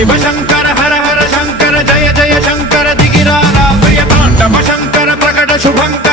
शिव शंकर हर हर शंकर जय जय शंकर दिगिरारा प्रिय तांडव शंकर प्रकट शुभंकर